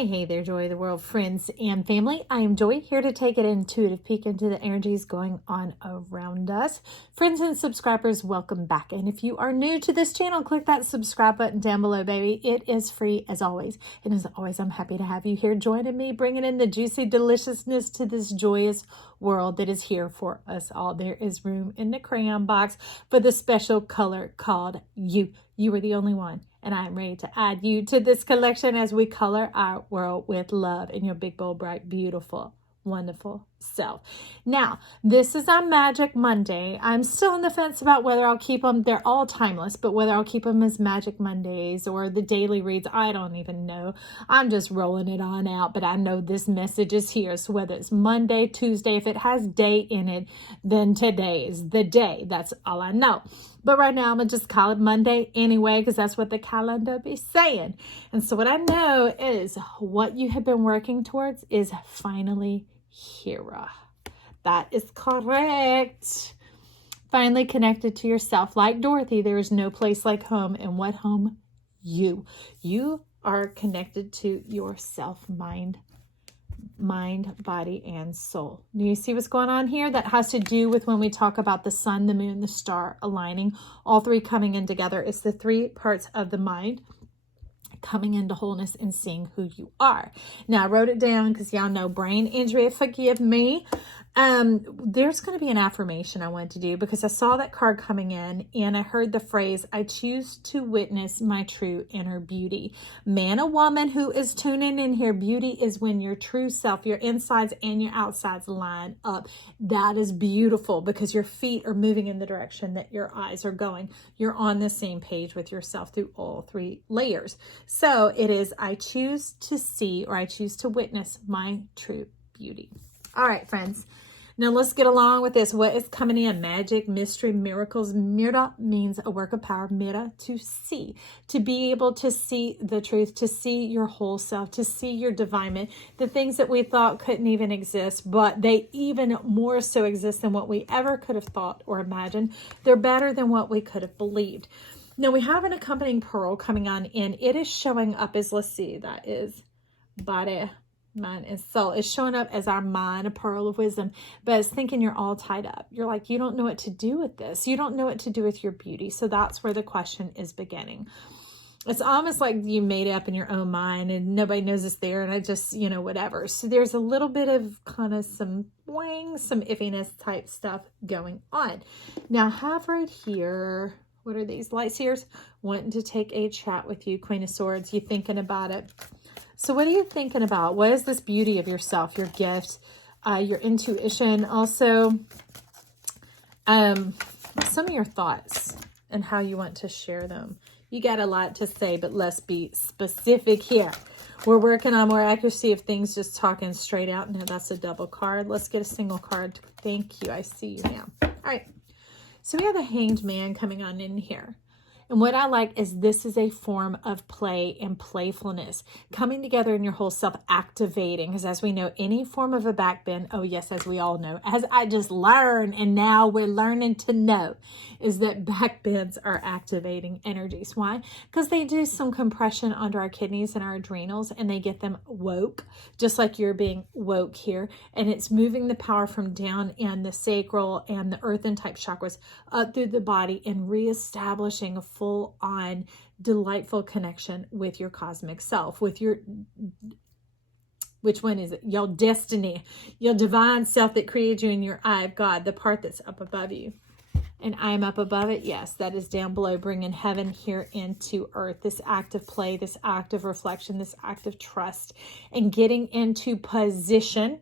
Hey there, Joy of the World friends and family. I am Joy, here to take an intuitive peek into the energies going on around us. Friends and subscribers, welcome back. And if you are new to this channel, click that subscribe button down below, baby. It is free as always. And as always, I'm happy to have you here joining me, bringing in the juicy deliciousness to this joyous world that is here for us all. There is room in the crayon box for the special color called you. You are the only one. And I am ready to add you to this collection as we color our world with love in your big, bold, bright, beautiful, wonderful self. Now, this is our Magic Monday. I'm still on the fence about whether I'll keep them. They're all timeless, but whether I'll keep them as Magic Mondays or the daily reads, I don't even know. I'm just rolling it on out, but I know this message is here. So whether it's Monday, Tuesday, if it has day in it, then today is the day. That's all I know. But right now, I'm going to just call it Monday anyway, because that's what the calendar be saying. And so what I know is what you have been working towards is finally here. That is correct. Finally connected to yourself. Like Dorothy, there is no place like home. And what home? You. You are connected to yourself, mind, body, and soul. Do you see what's going on here? That has to do with when we talk about the sun, the moon, the star aligning, all three coming in together. It's the three parts of the mind coming into wholeness and seeing who you are. Now, I wrote it down because y'all know brain injury, forgive me. There's going to be an affirmation I wanted to do because I saw that card coming in and I heard the phrase, I choose to witness my true inner beauty. Man or woman who is tuning in here, beauty is when your true self, your insides and your outsides line up. That is beautiful because your feet are moving in the direction that your eyes are going. You're on the same page with yourself through all three layers. So it is, I choose to see or I choose to witness my true beauty. All right, friends. Now let's get along with this. What is coming in? Magic, mystery, miracles. Mira means a work of power. Mira, to see. To be able to see the truth, to see your whole self, to see your divine, the things that we thought couldn't even exist, but they even more so exist than what we ever could have thought or imagined. They're better than what we could have believed. Now we have an accompanying pearl coming on in. It is showing up as, let's see, that is body, mind, and soul. It's showing up as our mind, a pearl of wisdom, but it's thinking you're all tied up. You're like, you don't know what to do with this. You don't know what to do with your beauty. So that's where the question is beginning. It's almost like you made it up in your own mind and nobody knows it's there and I just, whatever. So there's a little bit of kind of some some iffiness type stuff going on. Now I have right here, what are these? Light seers wanting to take a chat with you, Queen of Swords. You thinking about it? So what are you thinking about? What is this beauty of yourself, your gift, your intuition? Also, some of your thoughts and how you want to share them. You got a lot to say, but let's be specific here. We're working on more accuracy of things, just talking straight out. Now that's a double card. Let's get a single card. Thank you. I see you now. All right. So we have the Hanged Man coming on in here. And what I like is this is a form of play and playfulness coming together in your whole self, activating. Because as we know, any form of a backbend, oh yes, as we all know, as I just learned and now we're learning to know, is that backbends are activating energies. Why? Because they do some compression under our kidneys and our adrenals and they get them woke, just like you're being woke here. And it's moving the power from down in the sacral and the earthen type chakras up through the body and reestablishing a full-on delightful connection with your cosmic self, with your, which one is it? Your destiny, your divine self that created you in your eye of God, the part that's up above you. And I am up above it. Yes, that is down below, bringing heaven here into earth. This act of play, this act of reflection, this act of trust, and getting into position,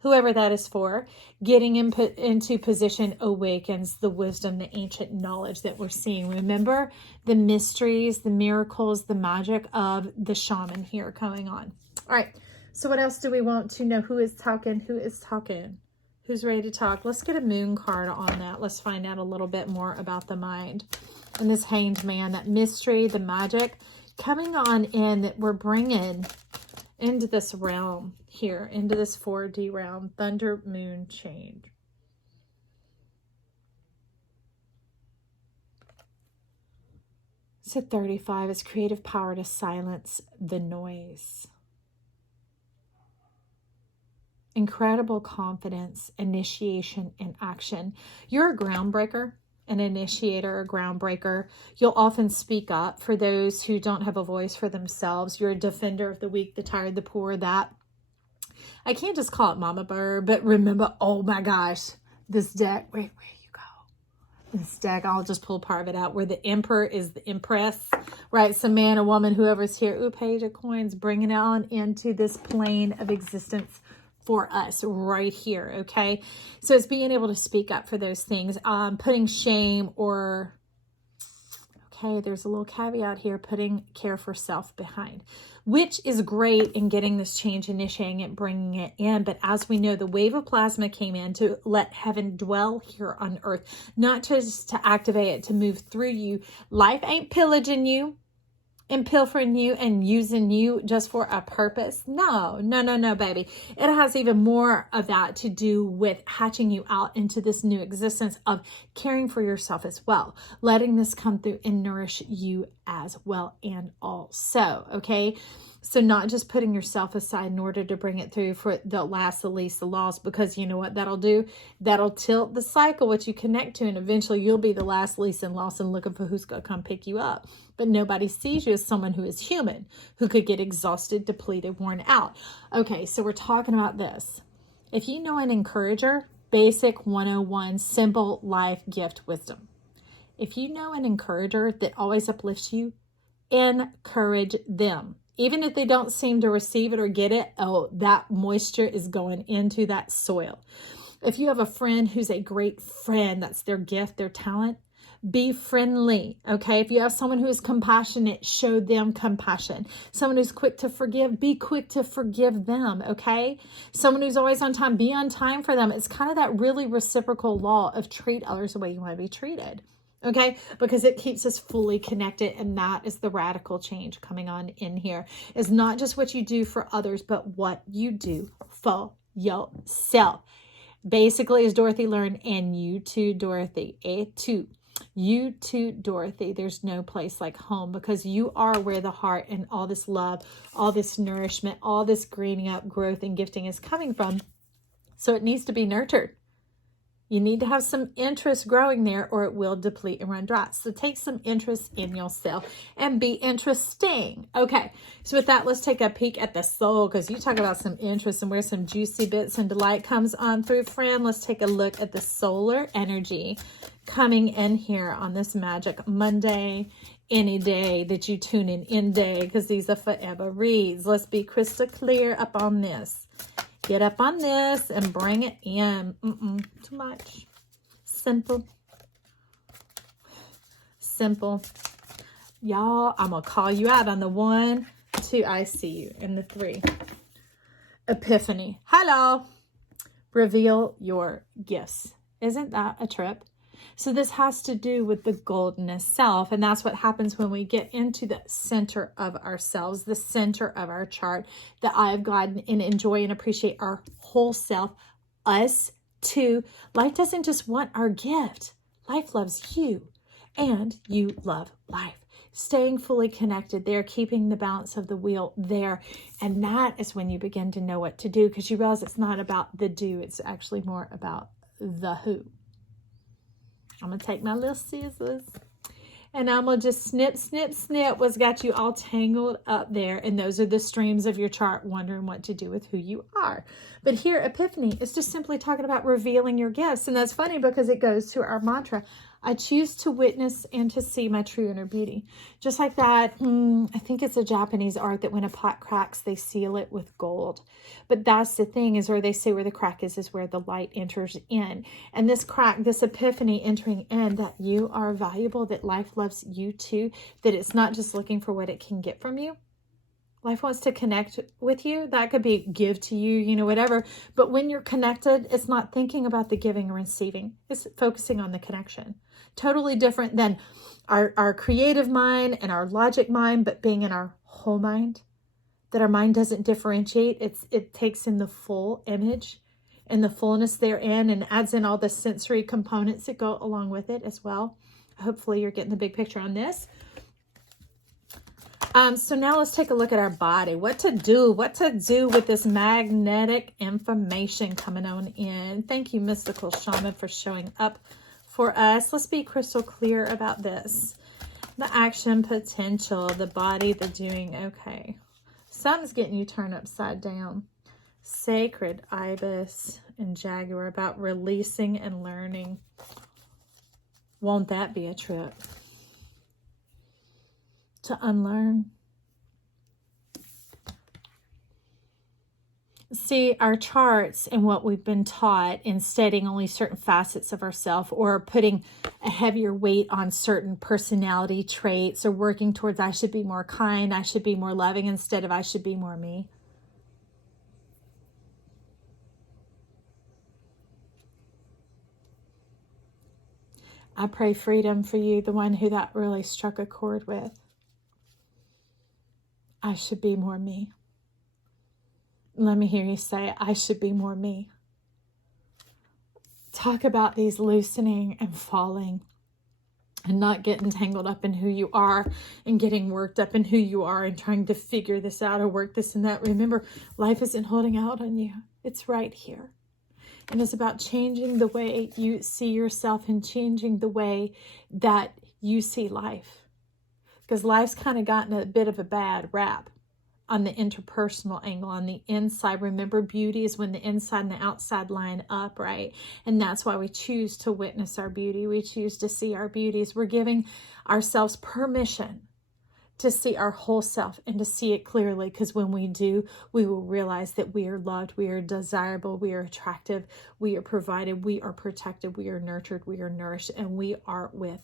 whoever that is for, getting into position awakens the wisdom, the ancient knowledge that we're seeing. Remember the mysteries, the miracles, the magic of the shaman here going on. All right. So what else do we want to know? Who is talking? Who is talking? Who's ready to talk? Let's get a moon card on that. Let's find out a little bit more about the mind. And this Hanged Man, that mystery, the magic coming on in that we're bringing into this realm here, into this 4D realm, thunder, moon, change. So 35 is creative power to silence the noise. incredible confidence, initiation, and action. You're a groundbreaker, an initiator, a groundbreaker. You'll often speak up for those who don't have a voice for themselves. You're a defender of the weak, the tired, the poor, that. I can't just call it Mama Bird, but remember, oh my gosh, this deck, where you go? This deck, I'll just pull part of it out, where the Emperor is the Empress, right? Some man or woman, whoever's here. Ooh, Page of Coins, bringing it on into this plane of existence for us right here, okay? So it's being able to speak up for those things, putting shame or, okay, there's a little caveat here, putting care for self behind, which is great in getting this change, initiating it, bringing it in. But as we know, the wave of plasma came in to let heaven dwell here on earth, not just to activate it, to move through you. Life ain't pillaging you and pilfering you and using you just for a purpose. No, baby. It has even more of that to do with hatching you out into this new existence of caring for yourself as well, letting this come through and nourish you as well and also, okay? So not just putting yourself aside in order to bring it through for the last, the least, the lost, because you know what that'll do? That'll tilt the cycle, what you connect to, and eventually you'll be the last, least, and lost and looking for who's going to come pick you up. But nobody sees you as someone who is human, who could get exhausted, depleted, worn out. Okay, so we're talking about this. If you know an encourager, basic 101, simple life gift wisdom. If you know an encourager that always uplifts you, encourage them. Even if they don't seem to receive it or get it, oh, that moisture is going into that soil. If you have a friend who's a great friend, that's their gift, their talent, be friendly, okay? If you have someone who is compassionate, show them compassion. Someone who's quick to forgive, be quick to forgive them, okay? Someone who's always on time, be on time for them. It's kind of that really reciprocal law of treat others the way you want to be treated. Okay, because it keeps us fully connected, and that is the radical change coming on in here. It's not just what you do for others, but what you do for yourself. Basically, as Dorothy learned, and you too, Dorothy, you too, Dorothy, there's no place like home, because you are where the heart and all this love, all this nourishment, all this greening up, growth, and gifting is coming from. So it needs to be nurtured. You need to have some interest growing there, or it will deplete and run dry. So take some interest in yourself and be interesting. Okay, so with that, let's take a peek at the soul, because you talk about some interest and where some juicy bits and delight comes on through, friend. Let's take a look at the solar energy coming in here on this Magic Monday. Any day that you tune in day, because these are forever reads. Let's be crystal clear up on this. Get up on this and bring it in. Too much. Simple. Simple. Y'all, I'm going to call you out on the 1, 2, I see you, and the 3. Epiphany. Hello. Reveal your gifts. Isn't that a trip? So this has to do with the goldenness self, and that's what happens when we get into the center of ourselves, the center of our chart, the eye of God, and enjoy and appreciate our whole self, us too. Life doesn't just want our gift. Life loves you, and you love life. Staying fully connected there, keeping the balance of the wheel there, and that is when you begin to know what to do, because you realize it's not about the do, it's actually more about the who. I'm going to take my little scissors and I'm going to just snip, snip, snip what's got you all tangled up there. And those are the streams of your chart, wondering what to do with who you are. But here, Epiphany is just simply talking about revealing your gifts. And that's funny because it goes to our mantra. I choose to witness and to see my true inner beauty. Just like that, I think it's a Japanese art that when a pot cracks, they seal it with gold. But that's the thing, is where they say where the crack is where the light enters in. And this crack, this epiphany entering in, that you are valuable, that life loves you too, that it's not just looking for what it can get from you. Life wants to connect with you. That could be give to you, whatever. But when you're connected, it's not thinking about the giving or receiving. It's focusing on the connection. Totally different than our creative mind and our logic mind, but being in our whole mind, that our mind doesn't differentiate. It takes in the full image and the fullness therein, and adds in all the sensory components that go along with it as well. Hopefully you're getting the big picture on this. So now let's take a look at our body. What to do with this magnetic information coming on in. Thank you, Mystical Shaman, for showing up for us. Let's be crystal clear about this. The action potential, the body, the doing. Okay. Something's getting you turned upside down. Sacred Ibis and Jaguar about releasing and learning. Won't that be a trip? To unlearn. See, our charts and what we've been taught in studying only certain facets of ourselves, or putting a heavier weight on certain personality traits, or working towards I should be more kind, I should be more loving, instead of I should be more me. I pray freedom for you, the one who that really struck a chord with. I should be more me. Let me hear you say, I should be more me. Talk about these loosening and falling and not getting tangled up in who you are and getting worked up in who you are and trying to figure this out or work this and that. Remember, life isn't holding out on you. It's right here. And it's about changing the way you see yourself and changing the way that you see life. Because life's kind of gotten a bit of a bad rap on the interpersonal angle, on the inside. Remember, beauty is when the inside and the outside line up, right? And that's why we choose to witness our beauty. We choose to see our beauties. We're giving ourselves permission to see our whole self and to see it clearly, because when we do, we will realize that we are loved, we are desirable, we are attractive, we are provided, we are protected, we are nurtured, we are nourished, and we are with,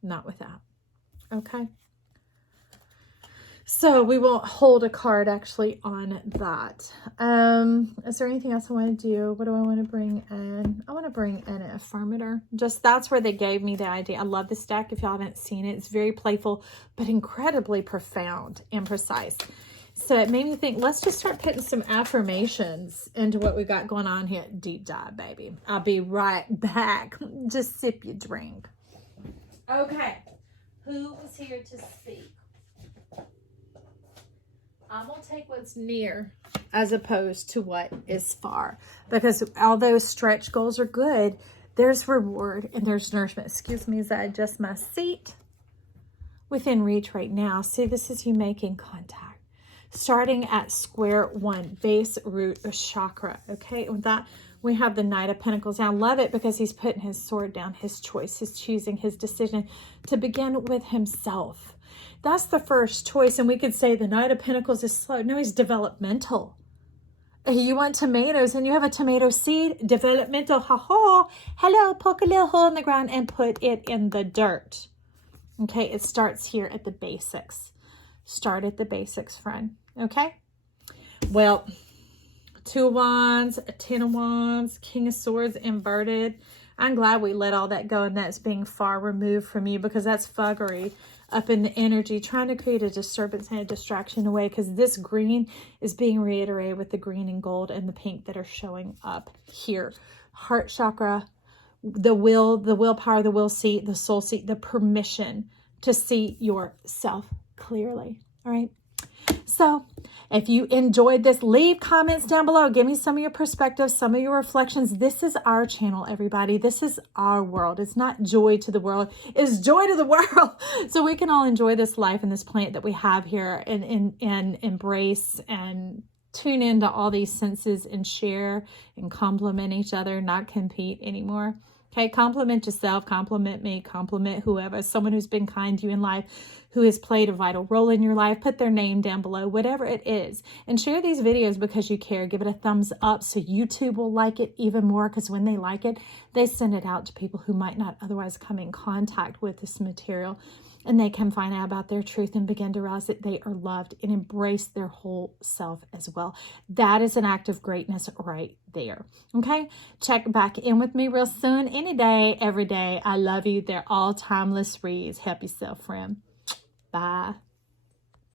not without. Okay? So we won't hold a card actually on that. Is there anything else I want to do? What do I want to bring in? I want to bring in an affirmator. Just that's where they gave me the idea. I love this deck. If y'all haven't seen it, it's very playful, but incredibly profound and precise. So it made me think, let's just start putting some affirmations into what we got going on here. Deep dive, baby. I'll be right back. Just sip your drink. Okay. Who was here to speak? I'm going to take what's near as opposed to what is far. Because although stretch goals are good, there's reward and there's nourishment. Excuse me as I adjust my seat. Within reach right now. See, this is you making contact. Starting at square one, base root of chakra. Okay, with that, we have the Knight of Pentacles. And I love it because he's putting his sword down, his choice, his choosing, his decision to begin with himself. That's the first choice. And we could say the Knight of Pentacles is slow. No, he's developmental. You want tomatoes and you have a tomato seed, developmental. Ha-ha. Hello, poke a little hole in the ground and put it in the dirt. Okay, it starts here at the basics. Start at the basics, friend. Okay? Well, 2 of Wands, a 10 of Wands, King of Swords inverted. I'm glad we let all that go and that's being far removed from you, because that's fuggery up in the energy, trying to create a disturbance and a distraction away, because this green is being reiterated with the green and gold and the pink that are showing up here. Heart chakra, the will, the willpower, the will seat, the soul seat, the permission to see yourself clearly. All right. So if you enjoyed this, leave comments down below. Give me some of your perspectives, some of your reflections. This is our channel, everybody. This is our world. It's not joy to the world. It's joy to the world. So we can all enjoy this life and this planet that we have here, and embrace and tune into all these senses and share and compliment each other, not compete anymore. Okay, compliment yourself, compliment me, compliment whoever, someone who's been kind to you in life, who has played a vital role in your life. Put their name down below, whatever it is. And share these videos because you care. Give it a thumbs up so YouTube will like it even more, because when they like it, they send it out to people who might not otherwise come in contact with this material. And they can find out about their truth and begin to realize that they are loved and embrace their whole self as well. That is an act of greatness right there. Okay? Check back in with me real soon. Any day, every day. I love you. They're all timeless reads. Help yourself, friend. Bye.